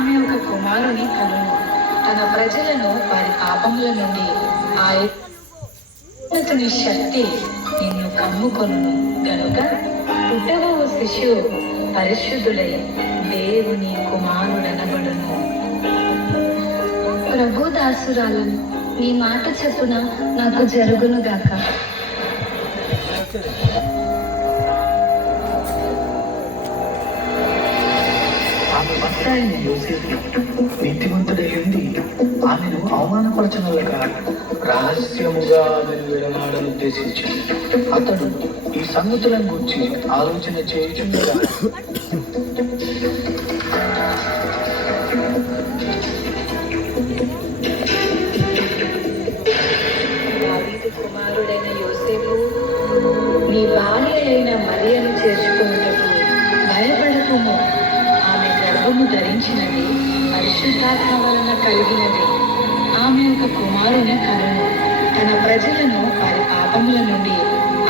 ఆమె ఒక కుమారుని కనును, తన ప్రజలను వారి పాపముల నుండి ఆయనని శక్తి నిన్ను కమ్ముకొను గనుక పుట్టబో శిశువు పరిశుద్ధుడై దేవుని కుమారుడనబడును. ప్రభు దాసురాలను, నీ మాట చెప్పున నాకు జరుగును గాక. ఆమె భర్త అయిన యోసేపు నీతిమంతుడై ఉండి ఆమెను అవమానపరచనలుగా రహస్యముగా ఆమెను విడనాడనుద్దేశించింది. అతడు ఈ సంగతులను గురించి ఆలోచన చేయుచుండగా దావీదు కుమారుడైన యోసేపు, నీ భార్య అయిన మరియను చేర్చుకున్నటకు భయపడకుము. ఆమె గర్భము ధరించినది పరిశుద్ధాత్మ వలన కలిగినది. ఆమె ఒక కుమారుని కనును, తన ప్రజలను వారి పాపముల నుండి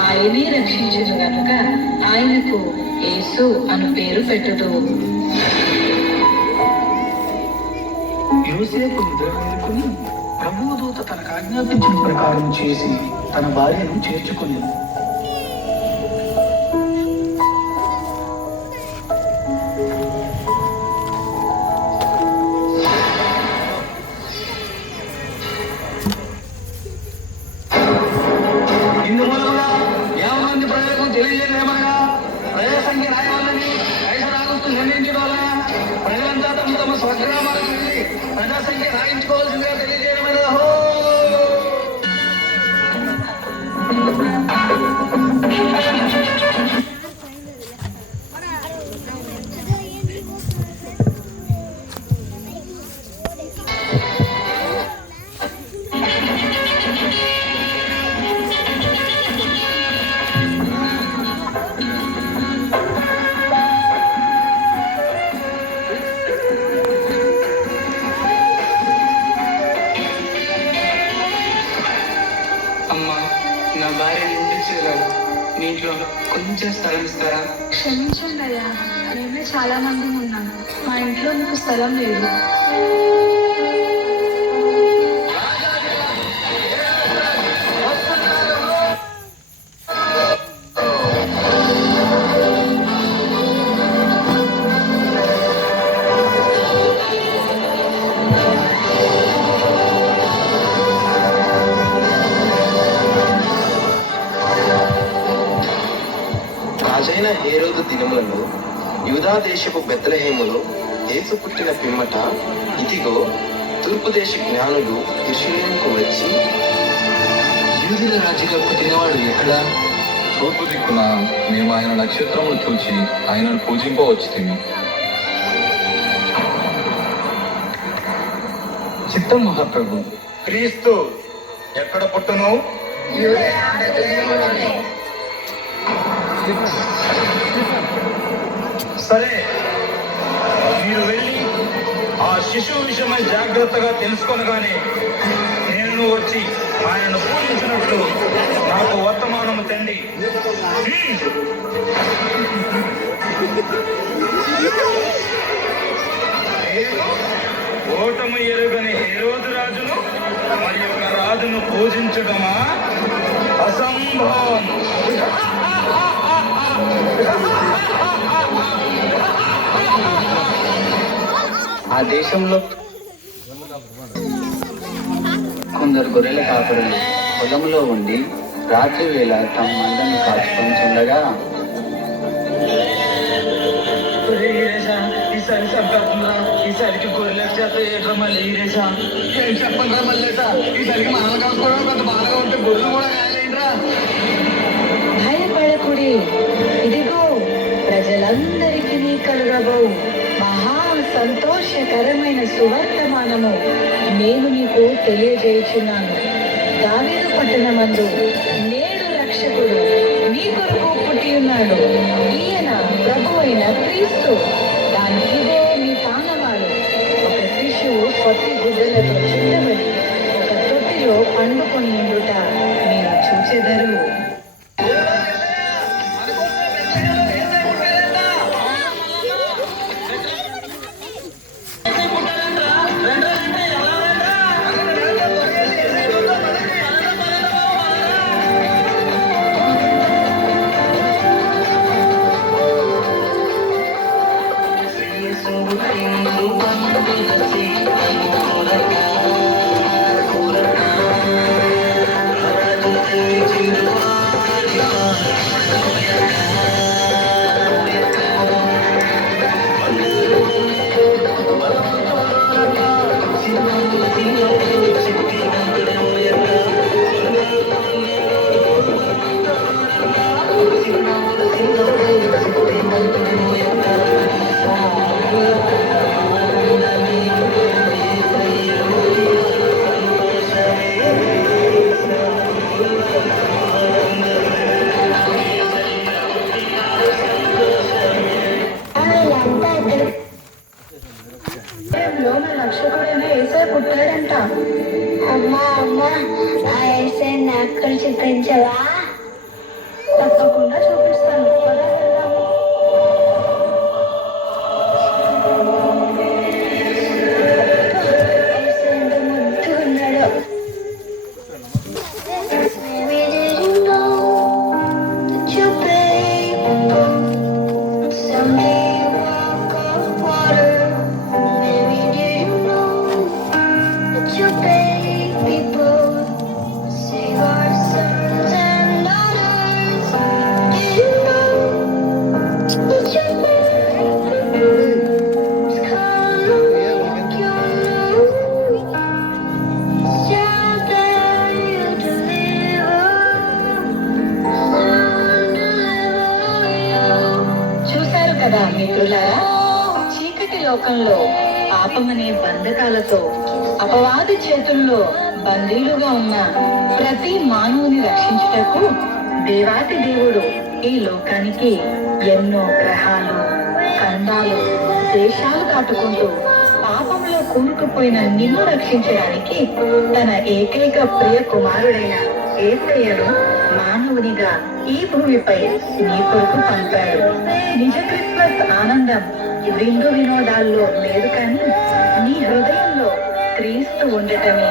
ఆయనే రక్షించును గనుక ఆయనకు యేసు అను పేరు పెట్టుదు. యోసేపు నిద్ర మేలుకుని ప్రభువు దూత తనకు ఆజ్ఞాపించిన ప్రకారం చేసి తన భార్యను చేర్చుకుని తెలియజేయమనగా ప్రజల సంఖ్య రాయవాలని ఆగస్టు నిర్ణయించడం వలన ప్రజలంతా తమ తమ స్వగ్రామాలకు వెళ్ళి ప్రజా సంఖ్య రాయించుకోవాల్సిందిగా తెలియజేయమనగా. నా భార్య నుండి చేరాలి, మీ ఇంట్లో కొంచెం స్థలం ఇస్తారా? క్షమించండి అయ్యా, మేమే చాలా మంది ఉన్నాం, మా ఇంట్లో మీకు స్థలం లేదు. రాజైన హేరోదు దినములలో యూదా దేశపు బెత్లెహేములో యేసు పుట్టిన పిమ్మట ఇదిగో తూర్పు దేశ జ్ఞానులు యెరూషలేముకు వచ్చి, యూదుల రాజుగా పుట్టినవాడు ఎక్కడా? తూర్పు దిక్కున మేము ఆయన నక్షత్రమును చూచి ఆయనను పూజింపవచ్చుతిమి. చిత్తం మహాప్రభు. క్రీస్తు ఎక్కడ పుట్టను? సరే, మీరు వెళ్ళి ఆ శిశువు విషయమై జాగ్రత్తగా తెలుసుకొనగానే నేను వచ్చి ఆయనను పూజించినట్లు నాకు వర్తమానము తండి. ఓటమి ఎరుగని హేరోదు రాజును మరి ఒక రాజును పూజించడమా? అసంభవం. ఆ దేశంలో కొందరు గొర్రెల కాపరులు పొలంలో ఉండి రాత్రి వేళ తమ మందను కాచుకొని చుండగా, ఈసారి సరిపడుతుందా? ఈసారికి గొర్రెలకు చేత ఏట్రా మళ్ళీ ఈరేసా? ఏం చెప్పండి మళ్ళీసా? ఈసారికి మనల్ని కాసుకోవడం కొంత బాగా ఉంటే గొర్రెలు కూడా కాయలేంట్రా. భయపడకుడి, ఇదిగో ప్రజలందరికీ కలుగబో మహా సంతోషకరమైన సువర్తమానము నేను నీకు తెలియజేయుచున్నాను. దావీదు పట్టణమందు నేడు రక్షకుడు మీ కొరకు పుట్టి ఉన్నాడు. ఈయన ప్రభు అయిన క్రీస్తు. దానికిదే మీ తానవాడు. ఒక శిశువు కొత్త గుడ్డలతో చుట్టబడి ఒక తొట్టిలో పండుకొని ఉండుట మీరు చూచెదరు. మిత్రులారా, చీకటి లోకంలో పాపమనే బంధకాలతో అపవాది చేతుల్లో బందీలుగా ఉన్న ప్రతి మానవుని రక్షించుటకు దేవాతి దేవుడు ఈ లోకానికి ఎన్నో గ్రహాలు, ఖండాలు, దేశాలు దాటుకుంటూ పాపంలో కూరుకుపోయిన నిన్ను రక్షించడానికి తన ఏకైక ప్రియ కుమారుడైన యేసయ్యను మానవునిగా ఈ భూమిపై నీ కొరకు పంపాడు. నిజ క్రిస్మస్ ఆనందం విందు వినోదాల్లో లేదు, కానీ నీ హృదయంలో క్రీస్తు ఉండటమే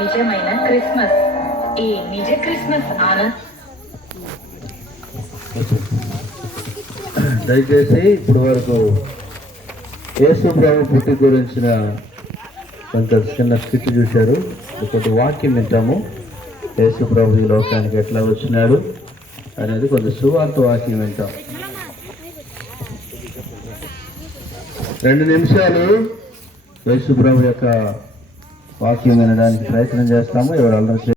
నిజమైన క్రిస్మస్. ఈ నిజ క్రిస్మస్ ఆనందం దయచేసి ఇప్పుడు వరకు యేసు ప్రభు పుట్టి గురించిన కొంత చిన్న స్కిట్ చూశారు. ఒకటి వాక్యం వింటాము. యేసు ప్రభు ఈ లోకానికి ఎట్లా వచ్చినాడు అనేది కొంత సువార్త వాక్యం వింటాం. 2 నిమిషాలు యేసు ప్రభు యొక్క వాక్యం వినడానికి ప్రయత్నం చేస్తాము. ఎవరు